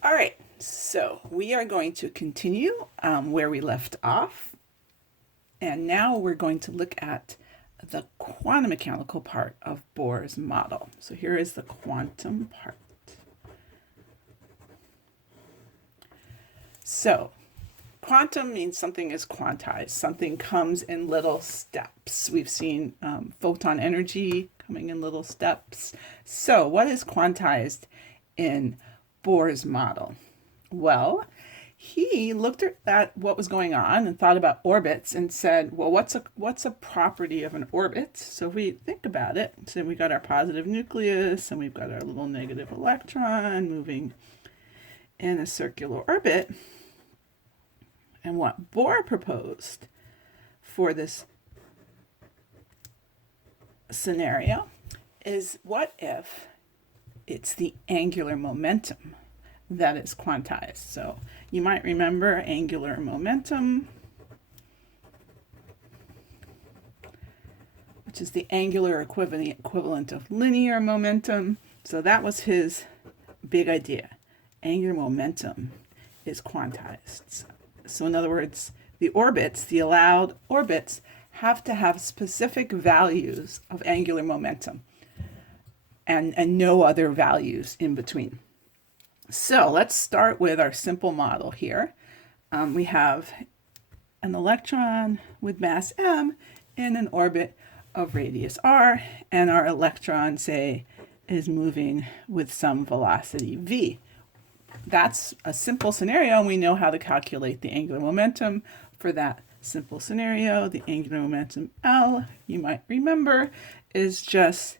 All right, so we are going to continue where we left off. And now we're going to look at the quantum mechanical part of Bohr's model. So here is the quantum part. So quantum means something is quantized. Something comes in little steps. We've seen photon energy coming in little steps. So what is quantized in Bohr's model? Well, he looked at what was going on and thought about orbits and said, well, what's a property of an orbit? So if we think about it, so we got our positive nucleus and we've got our little negative electron moving in a circular orbit. And what Bohr proposed for this scenario is, what if it's the angular momentum that is quantized? So you might remember angular momentum, which is the angular equivalent of linear momentum. So that was his big idea. Angular momentum is quantized. So in other words, the orbits, the allowed orbits, have to have specific values of angular momentum and no other values in between. So let's start with our simple model here. We have an electron with mass m in an orbit of radius r, and our electron, say, is moving with some velocity v. That's a simple scenario, and we know how to calculate the angular momentum for that simple scenario. The angular momentum L, you might remember, is just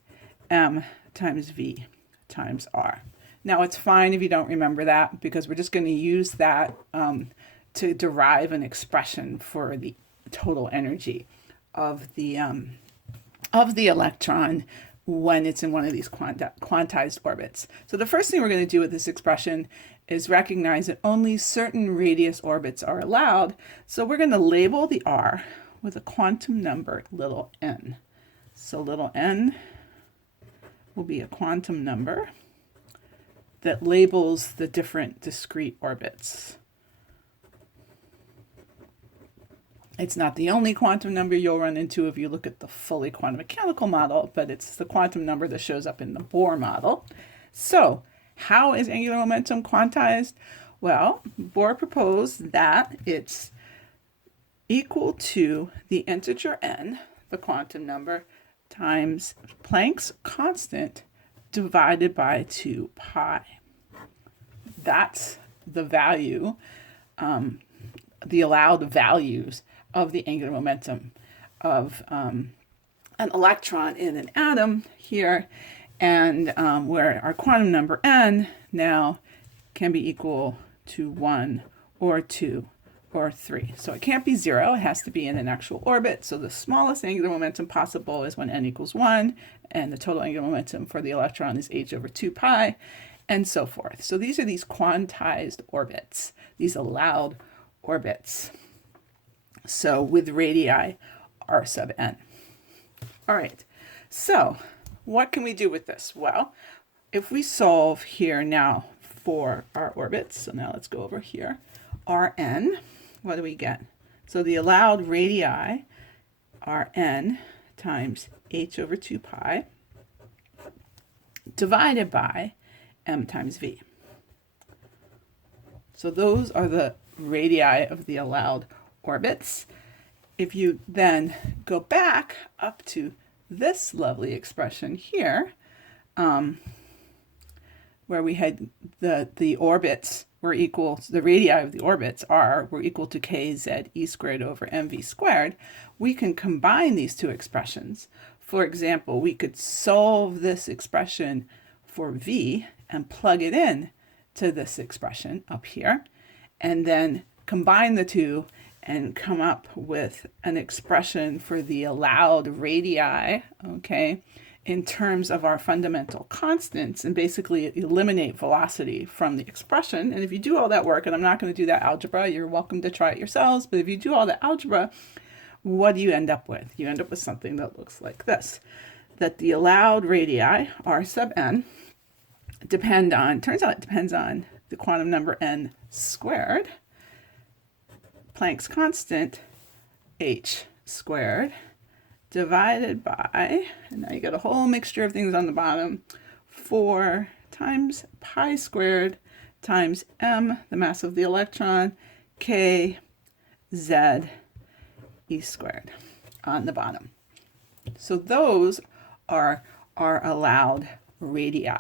m times v times r. Now, it's fine if you don't remember that, because we're just going to use that to derive an expression for the total energy of the electron when it's in one of these quantized orbits. So the first thing we're going to do with this expression is recognize that only certain radius orbits are allowed. So we're going to label the r with a quantum number, little n. So little n will be a quantum number that labels the different discrete orbits. It's not the only quantum number you'll run into if you look at the fully quantum mechanical model, but it's the quantum number that shows up in the Bohr model. So how is angular momentum quantized? Well, Bohr proposed that it's equal to the integer n, the quantum number, times Planck's constant divided by 2 pi. That's the value, the allowed values of the angular momentum of an electron in an atom here, and where our quantum number n now can be equal to 1 or 2 or 3. So it can't be 0, it has to be in an actual orbit. So the smallest angular momentum possible is when n equals 1, and the total angular momentum for the electron is h over 2 pi, and so forth. So these are these quantized orbits, these allowed orbits. So with radii r sub n. All right, so what can we do with this? Well, if we solve here now for our orbits, so now let's go over here, Rn, what do we get? So the allowed radii Rn times h over 2 pi divided by m times v. So those are the radii of the allowed orbits. If you then go back up to this lovely expression here, where we had the orbits were equal, the radii of the orbits were equal to kz e squared over mv squared, we can combine these two expressions. For example, we could solve this expression for v and plug it in to this expression up here, and then combine the two and come up with an expression for the allowed radii, okay, in terms of our fundamental constants, and basically eliminate velocity from the expression. And if you do all that work, and I'm not going to do that algebra, you're welcome to try it yourselves, but if you do all the algebra, what do you end up with? You end up with something that looks like this, that the allowed radii, r sub n, turns out it depends on the quantum number n squared, Planck's constant h squared, divided by, and now you got a whole mixture of things on the bottom, 4 times pi squared times m, the mass of the electron, k z e squared on the bottom. So those are our allowed radii.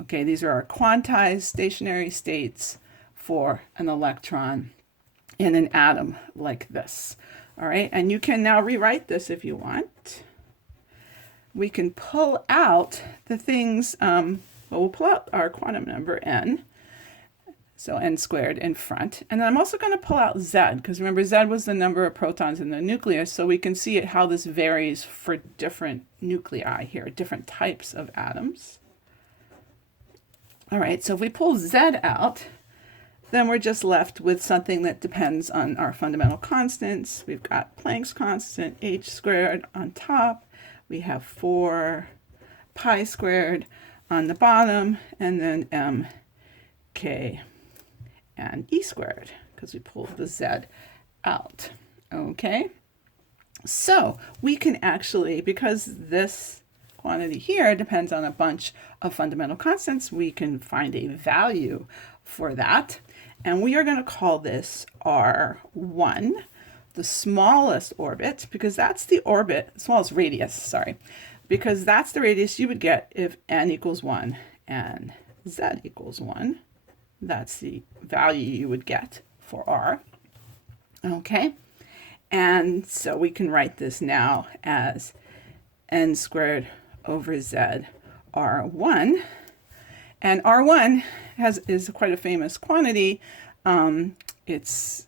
Okay, these are our quantized stationary states for an electron in an atom like this. All right, and you can now rewrite this if you want. We can pull out the things, well, we'll pull out our quantum number n, so n squared in front. And then I'm also going to pull out z, because remember z was the number of protons in the nucleus, so we can see how this varies for different nuclei here, different types of atoms. All right, so if we pull z out, then we're just left with something that depends on our fundamental constants. We've got Planck's constant h squared on top. We have 4 pi squared on the bottom, and then m, k, and e squared, because we pulled the z out. Okay, so we can actually, because this quantity here depends on a bunch of fundamental constants, we can find a value for that. And we are going to call this R1, the smallest orbit, because that's the orbit, smallest radius, sorry, because that's the radius you would get if n equals 1 and z equals 1. That's the value you would get for R. Okay, and so we can write this now as n squared over z R1. And R1 is quite a famous quantity. It's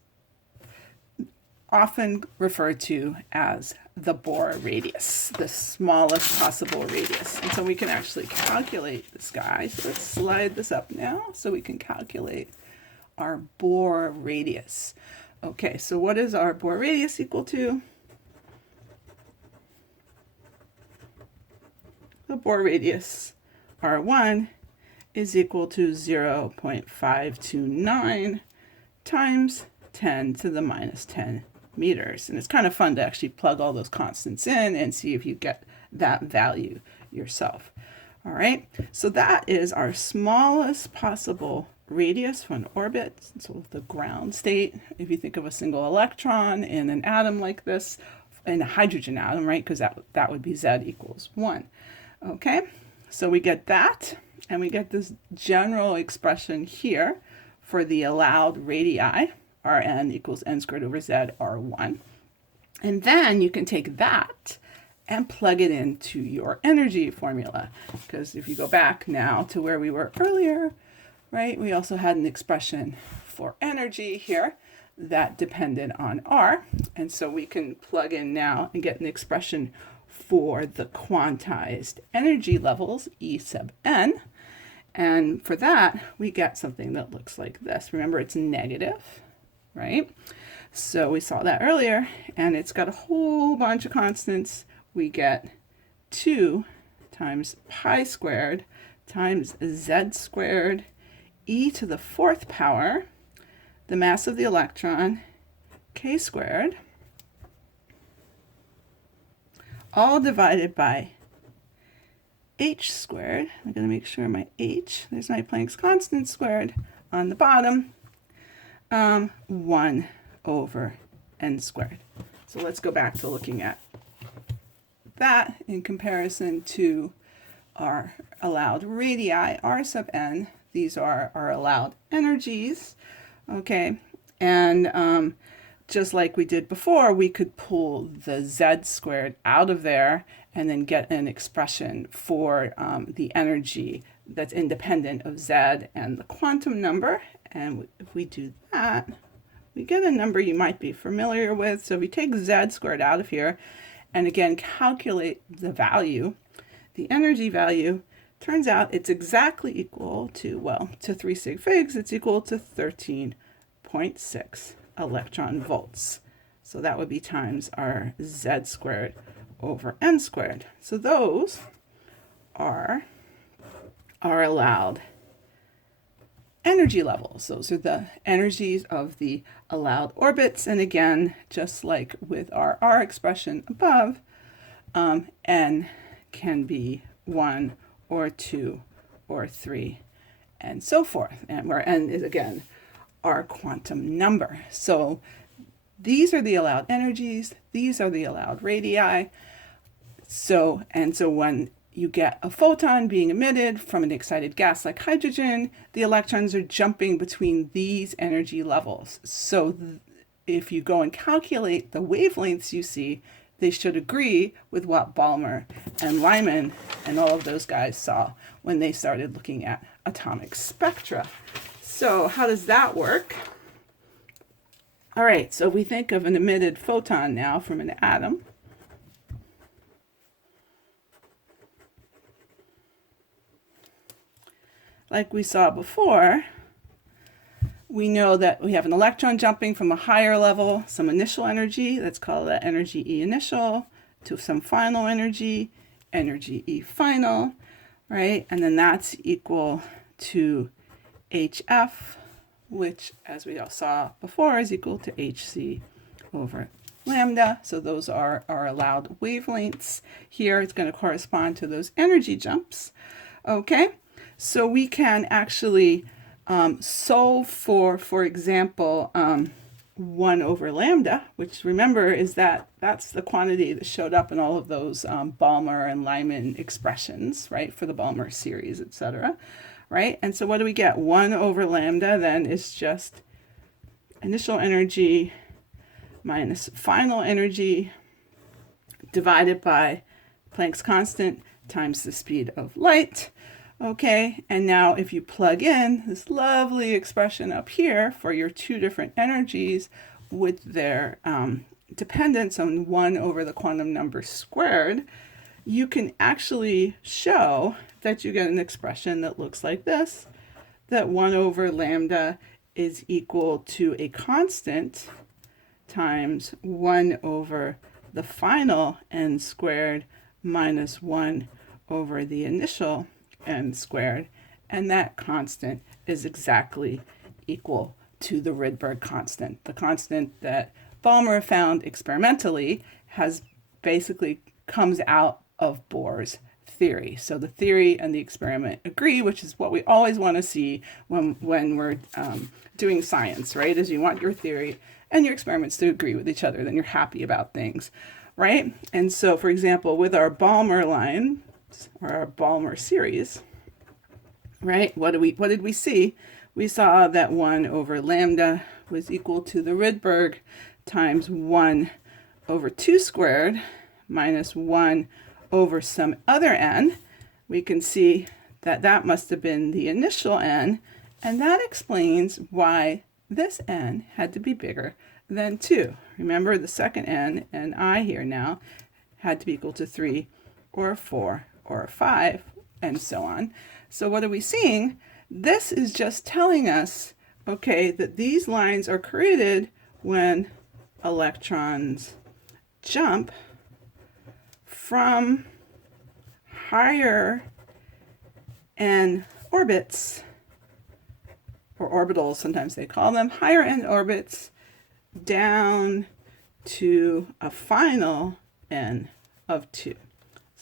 often referred to as the Bohr radius, the smallest possible radius. And so we can actually calculate this guy. So let's slide this up now so we can calculate our Bohr radius. Okay, so what is our Bohr radius equal to? The Bohr radius, R1, is equal to 0.529 times 10 to the minus 10 meters. And it's kind of fun to actually plug all those constants in and see if you get that value yourself. All right, so that is our smallest possible radius for an orbit, so the ground state. If you think of a single electron in an atom like this, in a hydrogen atom, right, because that would be Z equals 1. Okay, so we get that. And we get this general expression here for the allowed radii, Rn equals n squared over z R1. And then you can take that and plug it into your energy formula. Because if you go back now to where we were earlier, right, we also had an expression for energy here that depended on R. And so we can plug in now and get an expression for the quantized energy levels, E sub n. And for that, we get something that looks like this. Remember, it's negative, right? So we saw that earlier, and it's got a whole bunch of constants. We get 2 times pi squared times z squared e to the 4th power, the mass of the electron, k squared, all divided by h squared. I'm going to make sure my h, there's my Planck's constant squared on the bottom, 1 over n squared. So let's go back to looking at that in comparison to our allowed radii, R sub n. These are our allowed energies, okay? And just like we did before, we could pull the z squared out of there and then get an expression for the energy that's independent of z and the quantum number. And if we do that, we get a number you might be familiar with. So if we take z squared out of here and again calculate the value, the energy value, turns out it's exactly equal to, well, to 3 sig figs, it's equal to 13.6 electron volts. So that would be times our z squared over n squared. So those are our allowed energy levels. Those are the energies of the allowed orbits. And again, just like with our R expression above, N can be 1 or 2 or 3 and so forth. And where N is, again, our quantum number. So these are the allowed energies. These are the allowed radii. So when you get a photon being emitted from an excited gas like hydrogen, the electrons are jumping between these energy levels. So if you go and calculate the wavelengths you see, they should agree with what Balmer and Lyman and all of those guys saw when they started looking at atomic spectra. So how does that work? All right, so we think of an emitted photon now from an atom. Like we saw before, we know that we have an electron jumping from a higher level, some initial energy, let's call that energy E initial, to some final energy, energy E final, right? And then that's equal to HF, which, as we all saw before, is equal to HC over lambda. So those are our allowed wavelengths. Here it's going to correspond to those energy jumps, okay? So we can actually solve for example, 1 over lambda, which remember is that's the quantity that showed up in all of those Balmer and Lyman expressions, right, for the Balmer series, etc., right? And so what do we get? 1 over lambda then is just initial energy minus final energy divided by Planck's constant times the speed of light. Okay, and now if you plug in this lovely expression up here for your two different energies with their dependence on 1 over the quantum number squared, you can actually show that you get an expression that looks like this, that 1 over lambda is equal to a constant times 1 over the final n squared minus 1 over the initial n squared, and that constant is exactly equal to the Rydberg constant. The constant that Balmer found experimentally has basically comes out of Bohr's theory. So the theory and the experiment agree, which is what we always want to see when we're doing science, right? Is you want your theory and your experiments to agree with each other, then you're happy about things, right? And so, for example, with our Balmer line, or our Balmer series, right? What did we see? We saw that 1 over lambda was equal to the Rydberg times 1 over 2 squared minus 1 over some other n. We can see that that must have been the initial n, and that explains why this n had to be bigger than 2. Remember, the second n, and I here now, had to be equal to 3 or 4 or 5, and so on. So what are we seeing? This is just telling us, okay, that these lines are created when electrons jump from higher n orbits, or orbitals sometimes they call them, higher n orbits down to a final n of 2.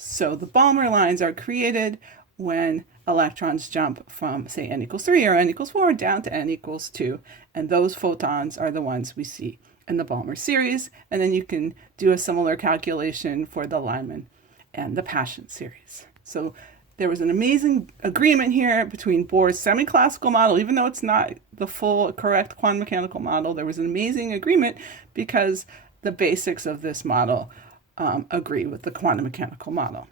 So the Balmer lines are created when electrons jump from, say, n equals 3 or n equals 4 down to n equals 2. And those photons are the ones we see in the Balmer series. And then you can do a similar calculation for the Lyman and the Paschen series. So there was an amazing agreement here between Bohr's semi-classical model, even though it's not the full correct quantum mechanical model. There was an amazing agreement because the basics of this model agree with the quantum mechanical model.